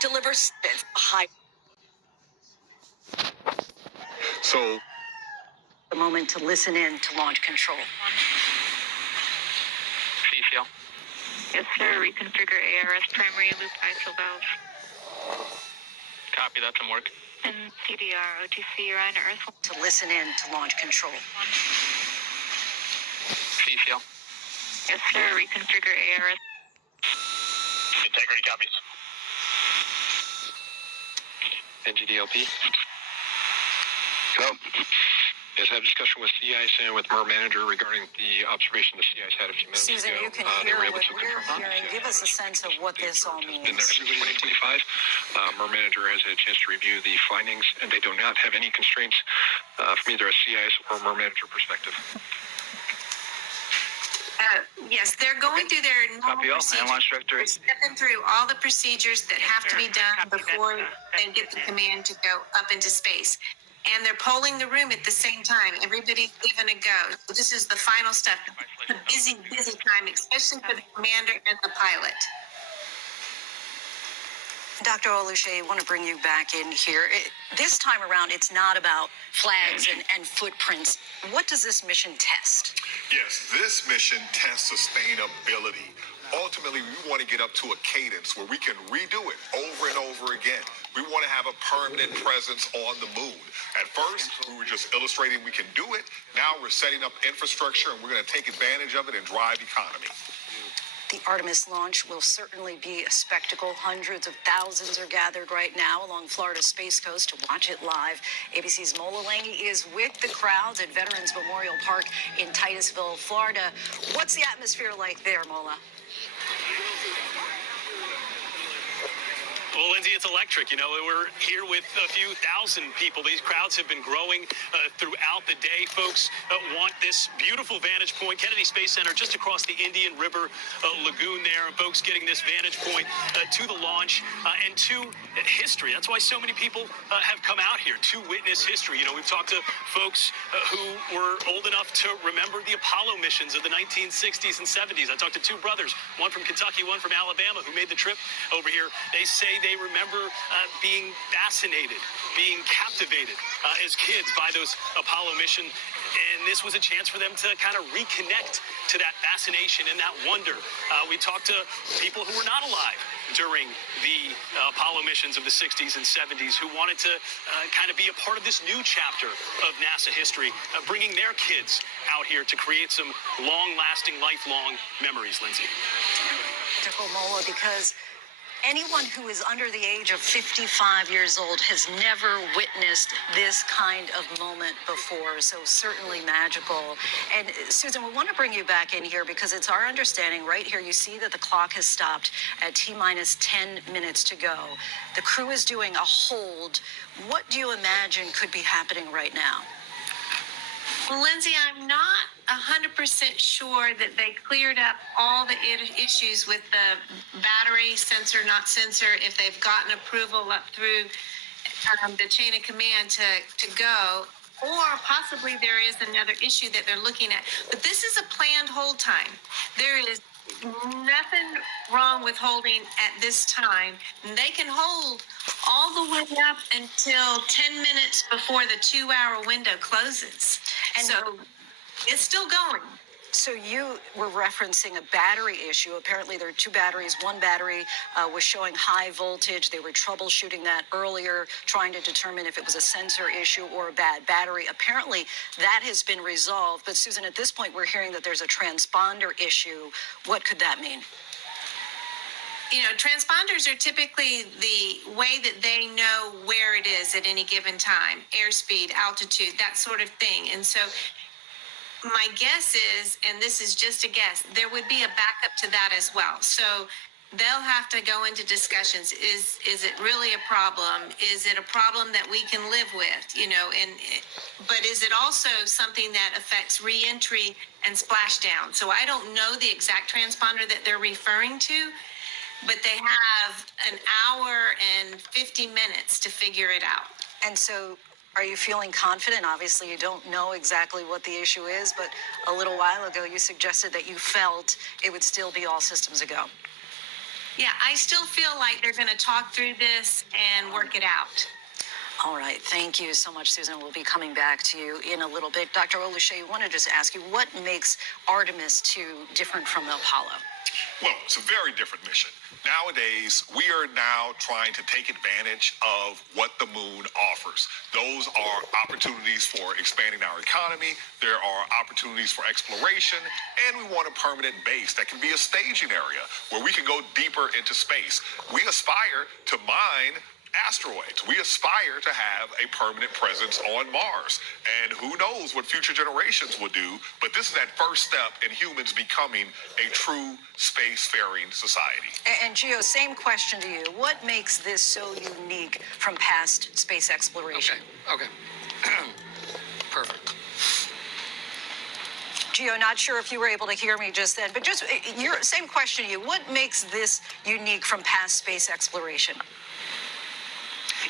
deliver high. So, The moment to listen in to launch control. CCL. Yes, sir. Reconfigure ARS primary loop ISO valve. Copy, that's in work. And CDR, OTC, you're on Earth. To listen in to launch control. CCL. Yes, sir. Reconfigure ARS. Integrity copies. NGDLP. go. Yes, I have a discussion with CIS and with MER manager regarding the observation the CIS had a few minutes Susan, ago. you can They hear were able what to we're confirm hearing. Give us a sense of what this all Been there means. since 2025. MER manager has had a chance to review the findings, and they do not have any constraints from either a CIS or MER manager perspective. Yes, they're going through their normal Copy all. procedures. And launch director. They're stepping through all the procedures that have to be done before they get the command to go up into space. And they're polling the room at the same time. Everybody's given a go. So this is the final step. It's a busy, busy time, especially for the commander and the pilot. Dr. Oluche, I want to bring you back in here. This time around, it's not about flags and footprints. What does this mission test? Yes, this mission tests sustainability. Ultimately, we want to get up to a cadence where we can redo it over and over again. We want to have a permanent presence on the moon. At first, we were just illustrating we can do it. Now we're setting up infrastructure, and we're going to take advantage of it and drive economy. The Artemis launch will certainly be a spectacle. Hundreds of thousands are gathered right now along Florida's Space Coast to watch it live. ABC's Mola Lange is with the crowds at Veterans Memorial Park in Titusville, Florida. What's the atmosphere like there, Mola? Well, Lindsay, it's electric. You know, we're here with a few thousand people. These crowds have been growing throughout the day. Folks want this beautiful vantage point. Kennedy Space Center just across the Indian River Lagoon there. And folks getting this vantage point to the launch and to history. That's why so many people have come out here to witness history. You know, we've talked to folks who were old enough to remember the Apollo missions of the 1960s and 70s. I talked to two brothers, one from Kentucky, one from Alabama, who made the trip over here. They say they remember being fascinated, being captivated as kids by those Apollo missions. And this was a chance for them to kind of reconnect to that fascination and that wonder. We talked to people who were not alive during the Apollo missions of the 60s and 70s who wanted to kind of be a part of this new chapter of NASA history, bringing their kids out here to create some long-lasting, lifelong memories, Lindsay. Mola, because anyone who is under the age of 55 years old has never witnessed this kind of moment before, so certainly magical. And Susan, we want to bring you back in here because it's our understanding right here, you see that the clock has stopped at T-minus 10 minutes to go. The crew is doing a hold. What do you imagine could be happening right now? Well, Lindsay, I'm not 100% sure that they cleared up all the issues with the battery sensor, not sensor, if they've gotten approval up through the chain of command to go, or possibly there is another issue that they're looking at. But this is a planned hold time. There is nothing wrong with holding at this time. And they can hold all the way up until 10 minutes before the 2-hour window closes. And so it's still going. So you were referencing a battery issue. Apparently there are two batteries. One battery was showing high voltage. They were troubleshooting that earlier, trying to determine if it was a sensor issue or a bad battery. Apparently that has been resolved. But Susan, at this point, we're hearing that there's a transponder issue. What could that mean? You know, transponders are typically the way that they know where it is at any given time, airspeed, altitude, that sort of thing. And so my guess is, and this is just a guess, there would be a backup to that as well. So they'll have to go into discussions. Is it really a problem? Is it a problem that we can live with? You know, but is it also something that affects reentry and splashdown? So I don't know the exact transponder that they're referring to, but they have an hour and 50 minutes to figure it out. And so are you feeling confident? Obviously, you don't know exactly what the issue is, but a little while ago, you suggested that you felt it would still be all systems a go. Yeah, I still feel like they're going to talk through this and work it out. All right. Thank you so much, Susan. We'll be coming back to you in a little bit. Dr. Oluche, I want to just ask you, what makes Artemis II different from Apollo? Well, it's a very different mission. Nowadays, we are now trying to take advantage of what the moon offers. Those are opportunities for expanding our economy. There are opportunities for exploration, and we want a permanent base that can be a staging area where we can go deeper into space. We aspire to mine asteroids. We aspire to have a permanent presence on Mars. And who knows what future generations will do, but this is that first step in humans becoming a true spacefaring society. And Gio, same question to you. What makes this so unique from past space exploration? Okay. Perfect. Gio, not sure if you were able to hear me just then, but just your same question to you. What makes this unique from past space exploration?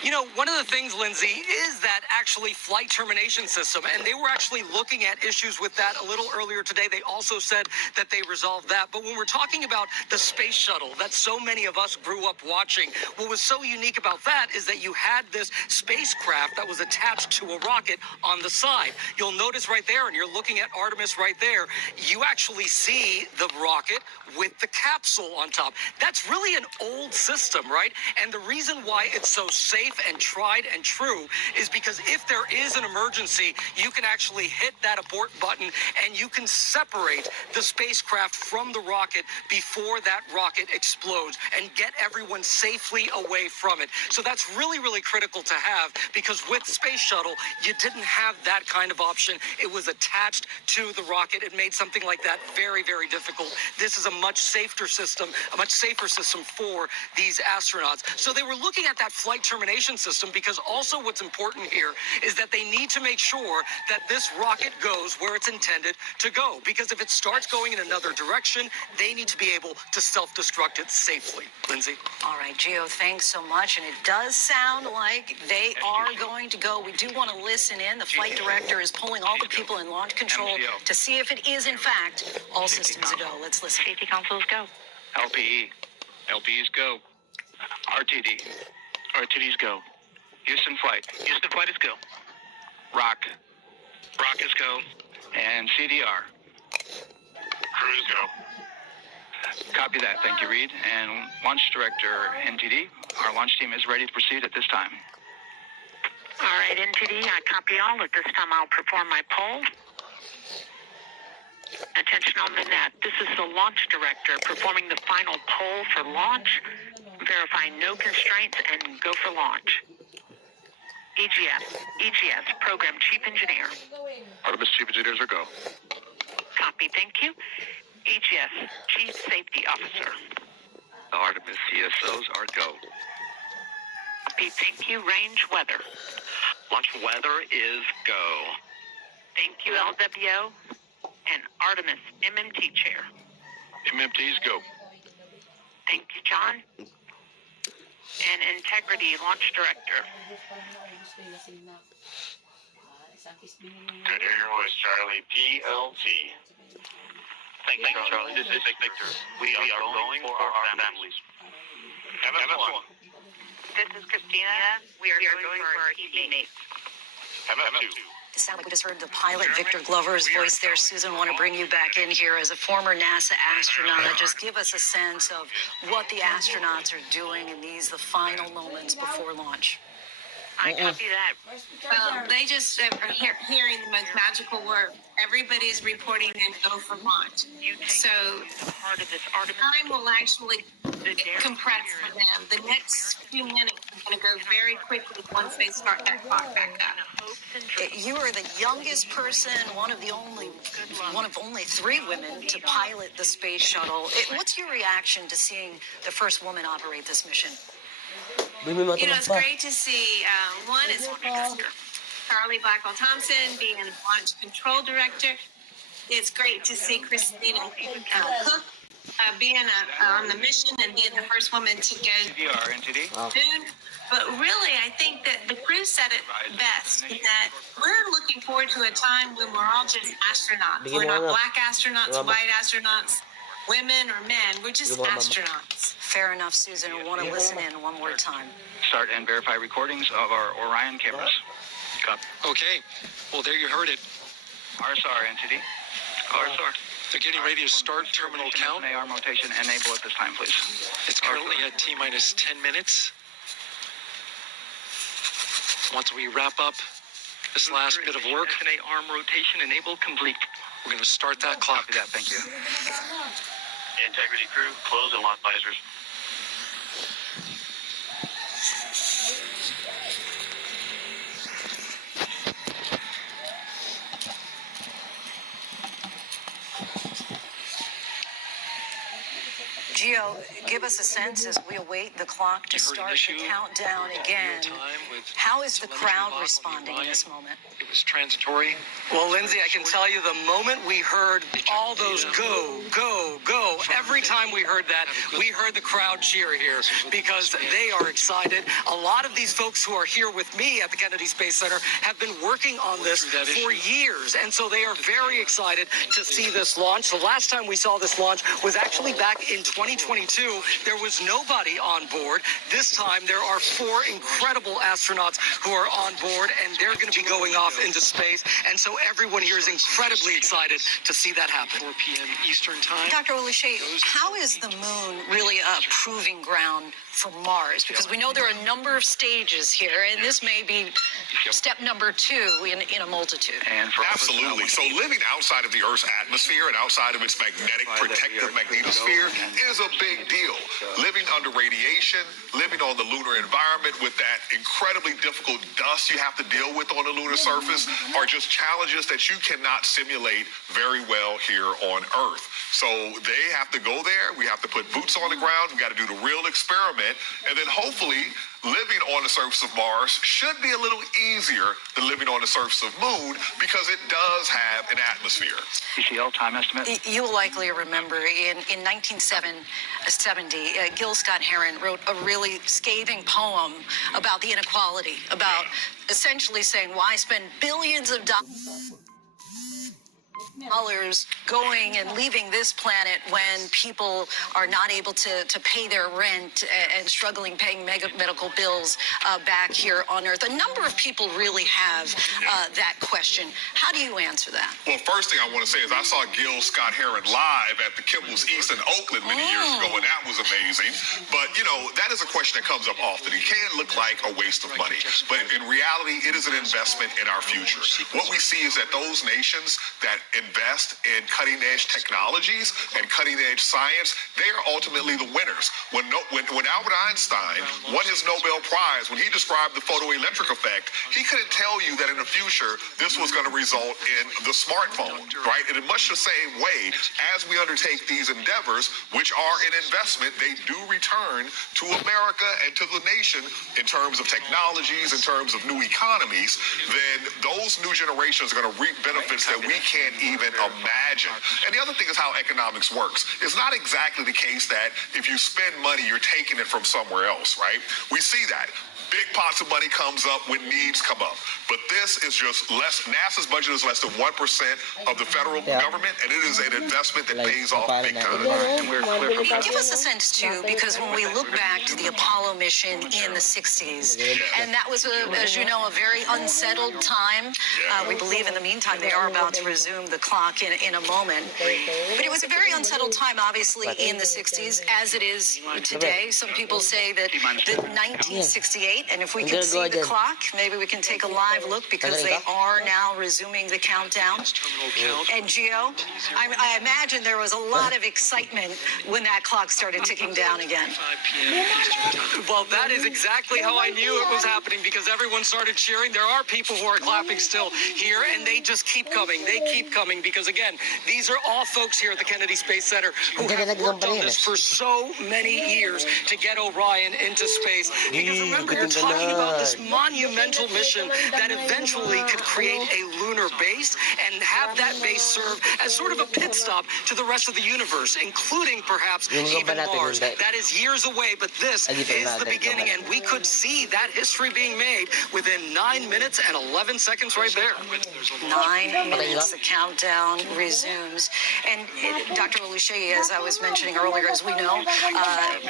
You know, one of the things, Lindsay, is that actually flight termination system, and they were actually looking at issues with that a little earlier today. They also said that they resolved that. But when we're talking about the space shuttle that so many of us grew up watching, what was so unique about that is that you had this spacecraft that was attached to a rocket on the side. You'll notice right there, and you're looking at Artemis right there, you actually see the rocket with the capsule on top. That's really an old system, right? And the reason why it's so safe and tried and true is because if there is an emergency, you can actually hit that abort button and you can separate the spacecraft from the rocket before that rocket explodes and get everyone safely away from it. So that's really, really critical to have, because with Space Shuttle, you didn't have that kind of option. It was attached to the rocket. It made something like that very, very difficult. This is a much safer system for these astronauts. So they were looking at that flight termination system, because also what's important here is that they need to make sure that this rocket goes where it's intended to go, because if it starts going in another direction, they need to be able to self-destruct it safely. Lindsay? All right, Gio, thanks so much. And it does sound like they are going to go. We do want to listen in. The flight director is pulling all the people in launch control to see if it is, in fact, all systems a go. Let's listen. Safety consoles go. LPE. LPEs go. RTD. RTDs go. Houston flight. Houston flight is go. Rock. Rock is go. And CDR. Cruise go. Copy that. Thank you, Reed. And Launch Director NTD, our launch team is ready to proceed at this time. All right, NTD, I copy all. At this time, I'll perform my poll. Attention on the net. This is the launch director performing the final poll for launch, verifying no constraints, and go for launch. EGS, Program Chief Engineer. Artemis Chief Engineers are go. Copy, thank you. EGS, Chief Safety Officer. The Artemis CSOs are go. Copy, thank you. Range weather. Launch weather is go. Thank you, LWO. And Artemis MMT Chair. MMTs go. Thank you, John. And Integrity Launch Director. Good hear your voice, Charlie. PLT. Thank you, Charlie. This is Victor. We are going for our families. MS1. This is Christina. We are going for our teammates. MS2. It sounded like we just heard the pilot, Victor Glover's voice there. Susan, want to bring you back in here as a former NASA astronaut. Just give us a sense of what the astronauts are doing in the final moments before launch. I copy that. Well, they just are hearing the most magical word. Everybody's reporting and go for launch. So Part of this Artemis. time will actually compress for them. The next few minutes are going to go very quickly once they start that clock back up. You are the youngest person, one of only 3 women to pilot the space shuttle. What's your reaction to seeing the first woman operate this mission? You know, it's great to see, one is Charlie Blackwell Thompson being the launch control director. It's great to see Christina Cook being on the mission and being the first woman to go NTD. moon. But really, I think that the crew said it best, that we're looking forward to a time when we're all just astronauts. We're not black astronauts, white astronauts, women or men. We're just astronauts. Fair enough, Susan. I want to listen in one more time. Start and verify recordings of our Orion cameras. Copy. Okay. Well, there you heard it. RSR, NTD. RSR. They're getting ready to start terminal count. AR rotation enable at this time, please. It's currently at T-minus 10 minutes. Once we wrap up this last bit of work, SNA arm rotation enable complete. we're going to start that clock. Copy that. Thank you. Integrity crew, close and lock visors. Gio, give us a sense as we await the clock to start the countdown again. How is the crowd responding in this moment? It was transitory. Well, Lindsay, I can tell you the moment we heard all those go, go, go, every time we heard that, we heard the crowd cheer here because they are excited. A lot of these folks who are here with me at the Kennedy Space Center have been working on this for years, and so they are very excited to see this launch. The last time we saw this launch was actually back in 2022. There was nobody on board. This time there are 4 incredible astronauts who are on board, and they're going to be going off into space. And so everyone here is incredibly excited to see that happen. 4 p.m. Eastern time. Dr. Olashey, how is the moon really a proving ground for Mars? Because we know there are a number of stages here, and this may be step number 2 in a multitude. And for Absolutely. So living outside of the Earth's atmosphere and outside of its magnetic protective magnetosphere is a big deal. Living under radiation, living on the lunar environment with that incredibly difficult dust you have to deal with on the lunar surface are just challenges that you cannot simulate very well here on Earth. So they have to go there. We have to put boots on the ground. We got to do the real experiment. And then hopefully living on the surface of Mars should be a little easier than living on the surface of Moon because it does have an atmosphere. ECL time estimate. You will likely remember in 1970, Gil Scott Heron wrote a really scathing poem about the inequality, about essentially saying, why spend billions of dollars going and leaving this planet when people are not able to pay their rent and struggling paying medical bills back here on Earth. A number of people really have that question. How do you answer that? Well, first thing I want to say is I saw Gil Scott Heron live at the Kimball's East in Oakland many years ago, and that was amazing. But, you know, that is a question that comes up often. It can look like a waste of money, but in reality, it is an investment in our future. What we see is that those nations that invest in cutting-edge technologies and cutting-edge science, they are ultimately the winners. When Albert Einstein won his Nobel Prize, when he described the photoelectric effect, he couldn't tell you that in the future this was going to result in the smartphone, right? And in much the same way, as we undertake these endeavors, which are an investment, they do return to America and to the nation in terms of technologies, in terms of new economies, then those new generations are going to reap benefits that we can't even imagine. And the other thing is how economics works. It's not exactly the case that if you spend money, you're taking it from somewhere else, right? We see that. Big pots of money comes up when needs come up. But this is just less. NASA's budget is less than 1% of the federal government, and it is an investment that pays off big time. And we're clear from Give us a sense, too, because when we look back to the Apollo mission in the 60s, and that was, as you know, a very unsettled time. We believe in the meantime they are about to resume the clock in a moment. But it was a very unsettled time, obviously, in the 60s, as it is today. Some people say that 1968, and if we can see the clock, maybe we can take a live look because they are now resuming the countdown. And Gio, I imagine there was a lot of excitement when that clock started ticking down again. 5 p.m. Eastern time. Well, that is exactly how I knew it was happening because everyone started cheering. There are people who are clapping still here, and they just keep coming. They keep coming because, again, these are all folks here at the Kennedy Space Center who have worked on this for so many years to get Orion into space. Because remember, talking about this monumental mission that eventually could create a lunar base and have that base serve as sort of a pit stop to the rest of the universe, including perhaps even Mars. That is years away, but this is the beginning, and we could see that history being made within 9 minutes and 11 seconds right there. 9 minutes, the countdown resumes. And Dr. Oluseyi, as I was mentioning earlier, as we know,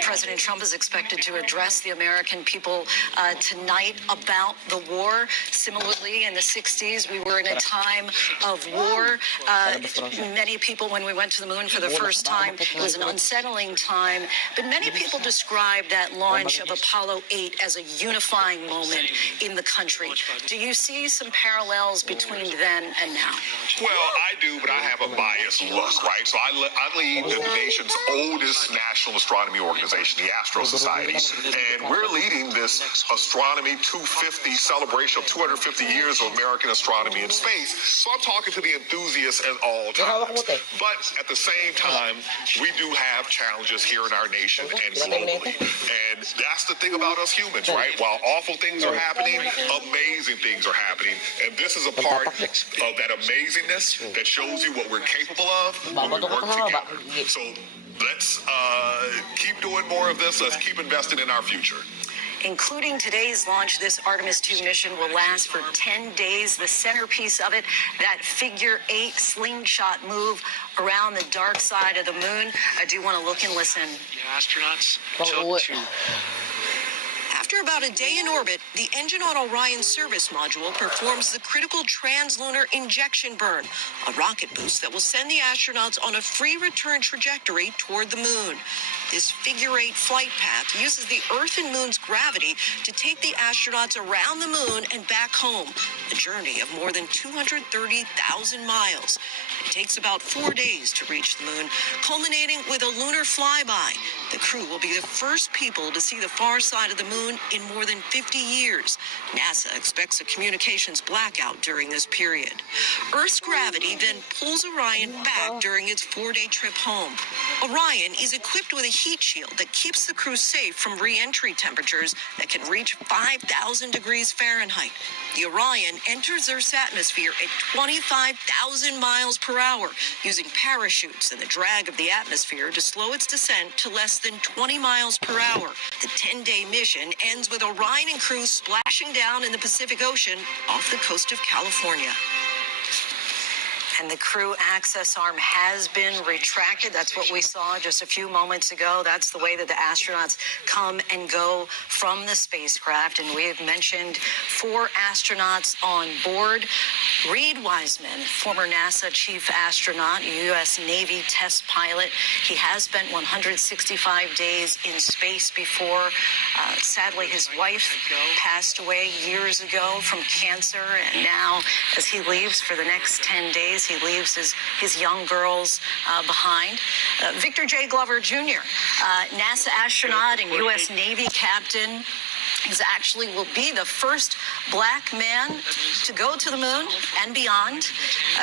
President Trump is expected to address the American people tonight about the war. Similarly, in the 60s, we were in a time of war. Many people, when we went to the moon for the first time, it was an unsettling time. But many people describe that launch of Apollo 8 as a unifying moment in the country. Do you see some parallels between then and now? Well, I do, but I have a biased look, right? So I lead the nation's oldest national astronomy organization, the Astro Society, and we're leading this Astronomy 250 celebration of 250 years of American astronomy in space. So I'm talking to the enthusiasts at all times. But at the same time, we do have challenges here in our nation and globally. And that's the thing about us humans, right? While awful things are happening, amazing things are happening. And this is a part of that amazingness that shows you what we're capable of when we work together. So let's keep doing more of this. Let's keep investing in our future. Including today's launch, this Artemis II mission will last for 10 days. The centerpiece of it, that figure 8 slingshot move around the dark side of the moon. I do want to look and listen. The astronauts took to... After about a day in orbit, the engine on Orion's service module performs the critical translunar injection burn, a rocket boost that will send the astronauts on a free return trajectory toward the moon. This figure-8 flight path uses the Earth and Moon's gravity to take the astronauts around the moon and back home, a journey of more than 230,000 miles. It takes about 4 days to reach the moon, culminating with a lunar flyby. The crew will be the first people to see the far side of the moon in more than 50 years. NASA expects a communications blackout during this period. Earth's gravity then pulls Orion back during its 4-day trip home. Orion is equipped with a heat shield that keeps the crew safe from re-entry temperatures that can reach 5,000 degrees Fahrenheit. The Orion enters Earth's atmosphere at 25,000 miles per hour, using parachutes and the drag of the atmosphere to slow its descent to less than 20 miles per hour. The 10-day mission ends with Orion and crew splashing down in the Pacific Ocean off the coast of California. And the crew access arm has been retracted. That's what we saw just a few moments ago. That's the way that the astronauts come and go from the spacecraft. And we have mentioned 4 astronauts on board. Reed Wiseman, former NASA chief astronaut, U.S. Navy test pilot. He has spent 165 days in space before. Sadly, his wife passed away years ago from cancer. And now, as he leaves for the next 10 days, he leaves his young girls behind. Victor J. Glover Jr., NASA astronaut and U.S. Navy captain, will be the first black man to go to the moon and beyond.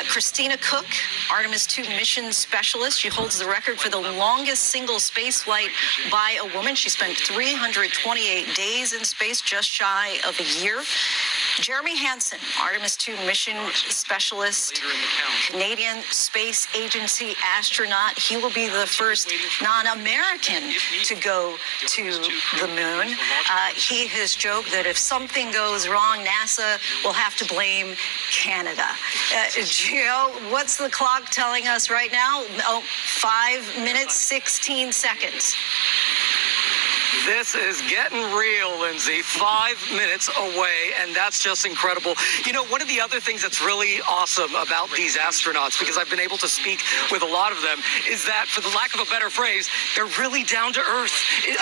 Christina Cook, Artemis II mission specialist. She holds the record for the longest single space flight by a woman. She spent 328 days in space, just shy of a year. Jeremy Hansen, Artemis II mission specialist, Canadian Space Agency astronaut. He will be the first non-American to go to the moon. He has joked that if something goes wrong, NASA will have to blame Canada. Gio, what's the clock telling us right now? 5 minutes, 16 seconds. This is getting real, Lindsay. 5 minutes away, and that's just incredible. You know, one of the other things that's really awesome about these astronauts, because I've been able to speak with a lot of them, is that, for the lack of a better phrase, they're really down to earth.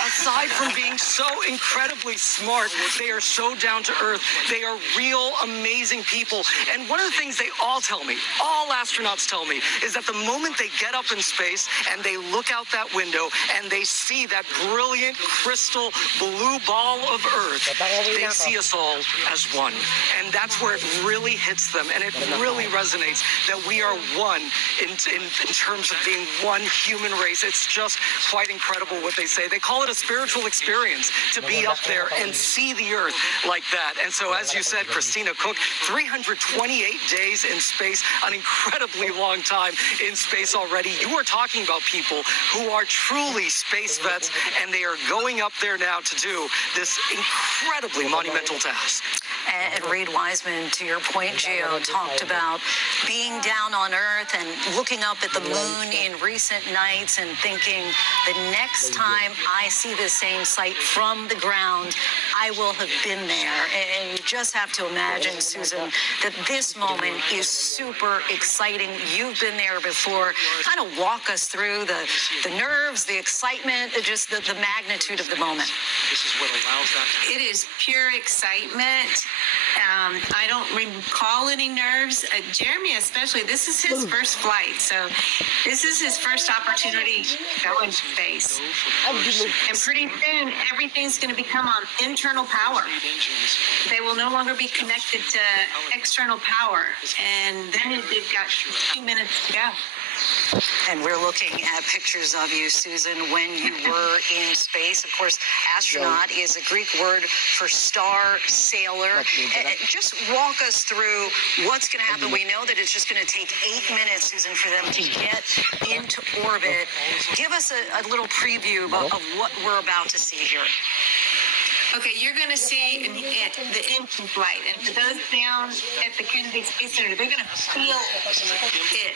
Aside from being so incredibly smart, they are so down to earth. They are real, amazing people. And one of the things they all tell me, all astronauts tell me, is that the moment they get up in space and they look out that window and they see that brilliant, crystal blue ball of Earth, they see us all as one. And that's where it really hits them, and it really resonates that we are one in terms of being one human race. It's just quite incredible what they say. They call it a spiritual experience to be up there and see the Earth like that. And so, as you said, Christina Cook, 328 days in space, an incredibly long time in space already. You are talking about people who are truly space vets, and they are going up there now to do this incredibly monumental task. And Reed Wiseman, to your point, Gio, talked about being down on Earth and looking up at the moon in recent nights and thinking, the next time I see the same sight from the ground, I will have been there. And you just have to imagine, Susan, that this moment is super exciting. You've been there before. Kind of walk us through the nerves, the excitement, just the magnitude of the moment. This is what allows that to happen. It is pure excitement. I don't recall any nerves. Jeremy especially, this is his first flight, so this is his first opportunity to go in space. And pretty soon, everything's going to become on internal power. They will no longer be connected to external power, and then they've got 2 minutes to go. And we're looking at pictures of you, Susan, when you were in space. Of course, astronaut is a Greek word for star sailor. Just walk us through what's going to happen. We know that it's just going to take 8 minutes, Susan, for them to get into orbit. Give us a little preview of what we're about to see here. Okay, you're going to see the engine flight. And for those down at the Kennedy Space Center, they're going to feel it.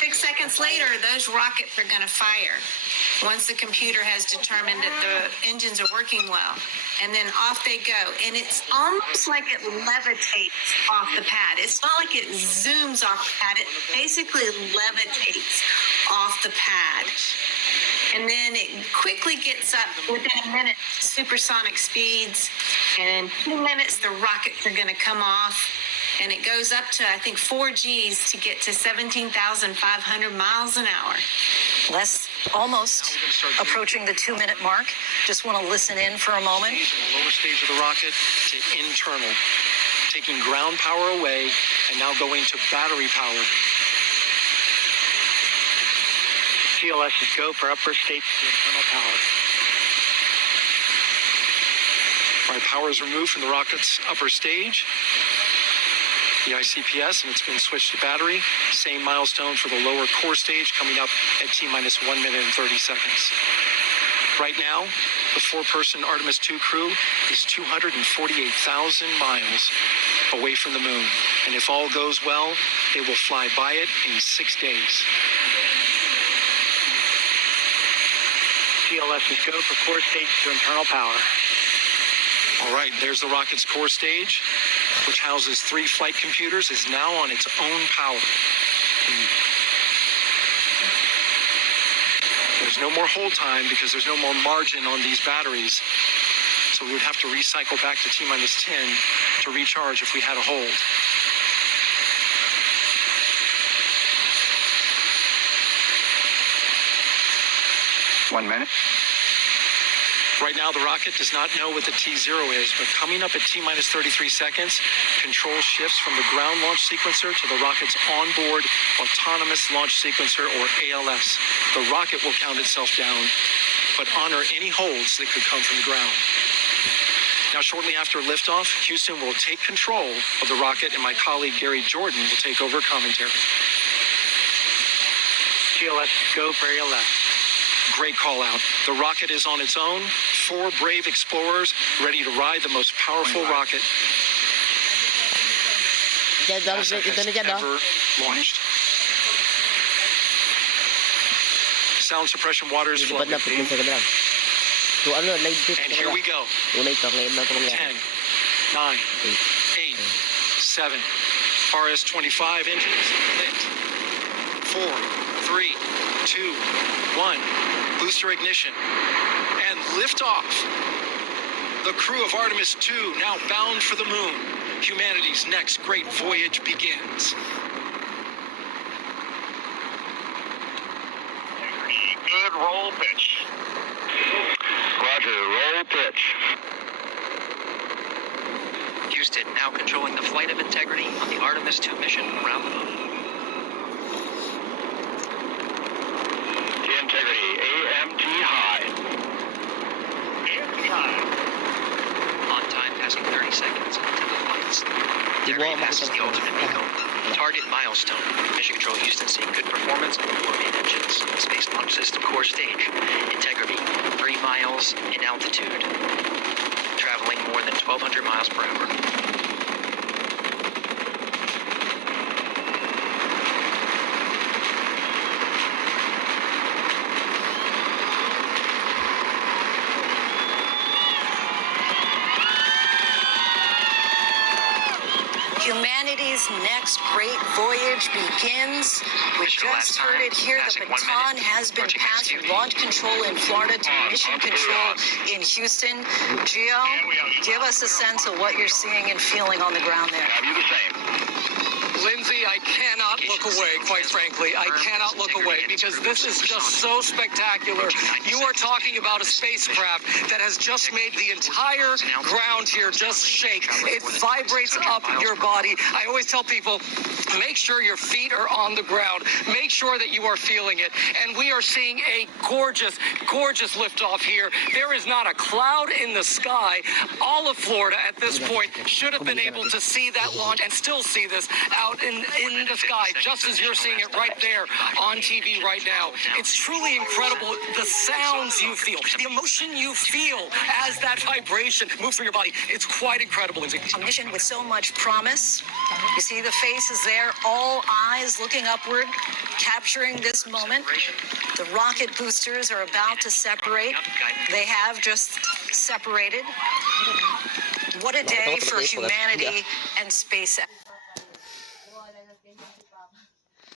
6 seconds later, those rockets are going to fire once the computer has determined that the engines are working well. And then off they go. And it's almost like it levitates off the pad. It's not like it zooms off the pad. It basically levitates off the pad. And then it quickly gets up within a minute, supersonic speeds. And in 2 minutes, the rockets are going to come off. And it goes up to, I think, 4 Gs to get to 17,500 miles an hour. Almost approaching the 2-minute mark. Just want to listen in for a moment. The lower stage of the rocket to internal, taking ground power away and now going to battery power. TLS is go for upper stage to internal power. All right, power is removed from the rocket's upper stage, the ICPS, and it's been switched to battery. Same milestone for the lower core stage coming up at T-minus 1 minute and 30 seconds. Right now, the 4-person Artemis II crew is 248,000 miles away from the moon. And if all goes well, they will fly by it in 6 days. TLS is go for core stage to internal power. All right, there's the rocket's core stage, which houses 3 flight computers, is now on its own power. There's no more hold time because there's no more margin on these batteries. So we would have to recycle back to T-minus 10 to recharge if we had a hold. One minute. Right now, the rocket does not know what the T0 is, but coming up at T-minus 33 seconds, control shifts from the ground launch sequencer to the rocket's onboard autonomous launch sequencer, or ALS. The rocket will count itself down, but honor any holds that could come from the ground. Now, shortly after liftoff, Houston will take control of the rocket, and my colleague Gary Jordan will take over commentary. TLS go for ALS. Great call out. The rocket is on its own. 4 brave explorers ready to ride the most powerful rocket NASA has ever launched. Sound suppression water is flowing. And here we go. 10, 9, 8, 7. RS-25 engines lit. 4, 3, 2, 1. Booster ignition. And liftoff. The crew of Artemis II now bound for the moon. Humanity's next great voyage begins. Good roll pitch. Houston now controlling the flight of Integrity on the Artemis II mission around the moon. Integrity, AMT high. AMT high. On time, passing 30 seconds into the flights. Integrity passes the ultimate MECO target milestone. Mission Control Houston seeing good performance on the 4 main engines. Space Launch System core stage. Integrity, 3 miles in altitude. Traveling more than 1,200 miles per hour. Humanity's next great voyage begins. We just heard it here. The baton has been passed from launch control in Florida to mission control in Houston. Gio, give us a sense of what you're seeing and feeling on the ground there. Have you the same? Lindsay, I cannot look away, quite frankly. I cannot look away because this is just so spectacular. You are talking about a spacecraft that has just made the entire ground here just shake. It vibrates up your body. I always tell people, make sure your feet are on the ground. Make sure that you are feeling it. And we are seeing a gorgeous, gorgeous liftoff here. There is not a cloud in the sky. All of Florida at this point should have been able to see that launch and still see this out in the sky, just as you're seeing it right there on TV right now. It's truly incredible, the sounds you feel, the emotion you feel as that vibration moves through your body. It's quite incredible, Lindsay. A mission with so much promise. You see the faces there, all eyes looking upward, capturing this moment. The rocket boosters are about to separate. They have just separated. What a day for humanity and SpaceX.